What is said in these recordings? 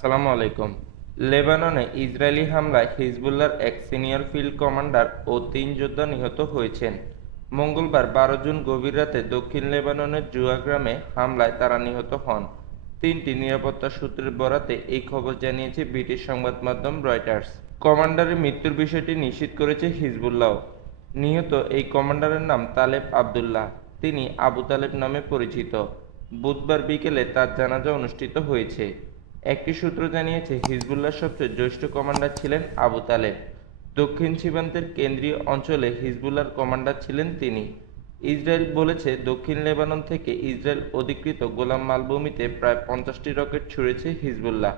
আসসালামু আলাইকুম। লেবাননে ইসরায়েলি হামলায় হিজবুল্লাহর এক সিনিয়র ফিল্ড কমান্ডার ও ৩ যোদ্ধা নিহত হয়েছেন। মঙ্গলবার ১২ জুন গভীর রাতে দক্ষিণ লেবাননের জুয়া গ্রামে হামলায় তারা নিহত হন। ৩টি নিরাপত্তা সূত্রের বরাতে এই খবর জানিয়েছে ব্রিটিশ সংবাদ মাধ্যম রয়টার্স। কমান্ডারের মৃত্যুর বিষয়টি নিশ্চিত করেছে হিজবুল্লাহ। নিহত এই কমান্ডারের নাম তালেব আবদুল্লাহ। তিনি আবু তালেব নামে পরিচিত। বুধবার বিকেলে তার জানাজা অনুষ্ঠিত হয়েছে। একটি সূত্র জানিয়েছে হিজবুল্লাহর সবচেয়ে জ্যেষ্ঠ কমান্ডার ছিলেন আবু তালেব। দক্ষিণ সীমান্তের কেন্দ্রীয় অঞ্চলে হিজবুল্লাহর কমান্ডার ছিলেন তিনি। ইসরায়েল বলেছে দক্ষিণ লেবানন থেকে ইসরায়েল অধিকৃত গোলান মালভূমিতে প্রায় 50টি রকেট ছুড়েছে হিজবুল্লাহ।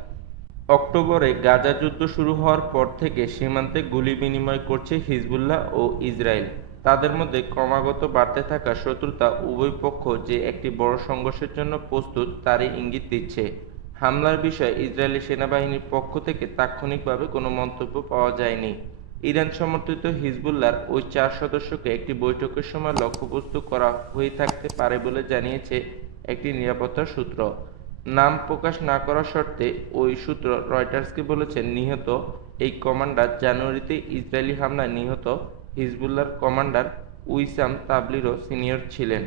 অক্টোবরে গাজা যুদ্ধ শুরু হওয়ার পর থেকে সীমান্তে গুলি বিনিময় করছে হিজবুল্লাহ ও ইসরায়েল। তাদের মধ্যে ক্রমাগত বাড়তে থাকা শত্রুতা উভয় পক্ষ যে একটি বড় সংঘর্ষের জন্য প্রস্তুত তারই ইঙ্গিত দিচ্ছে। হামলার বিষয়ে ইসরায়েলি সেনাবাহিনীর পক্ষ থেকে তাৎক্ষণিকভাবে কোনো মন্তব্য পাওয়া যায়নি। ইরান সমর্থিত হিজবুল্লাহর ওই 4 সদস্যকে একটি বৈঠকের সময় লক্ষ্যবস্তু করা হয়ে থাকতে পারে বলে জানিয়েছে একটি নিরাপত্তা সূত্র। নাম প্রকাশ না করার শর্তে ওই সূত্র রয়টার্সকে বলেছেন নিহত এই কমান্ডার জানুয়ারিতে ইসরায়েলি হামলায় নিহত হিজবুল্লাহর কমান্ডার উইসাম তাবলিরও সিনিয়র ছিলেন।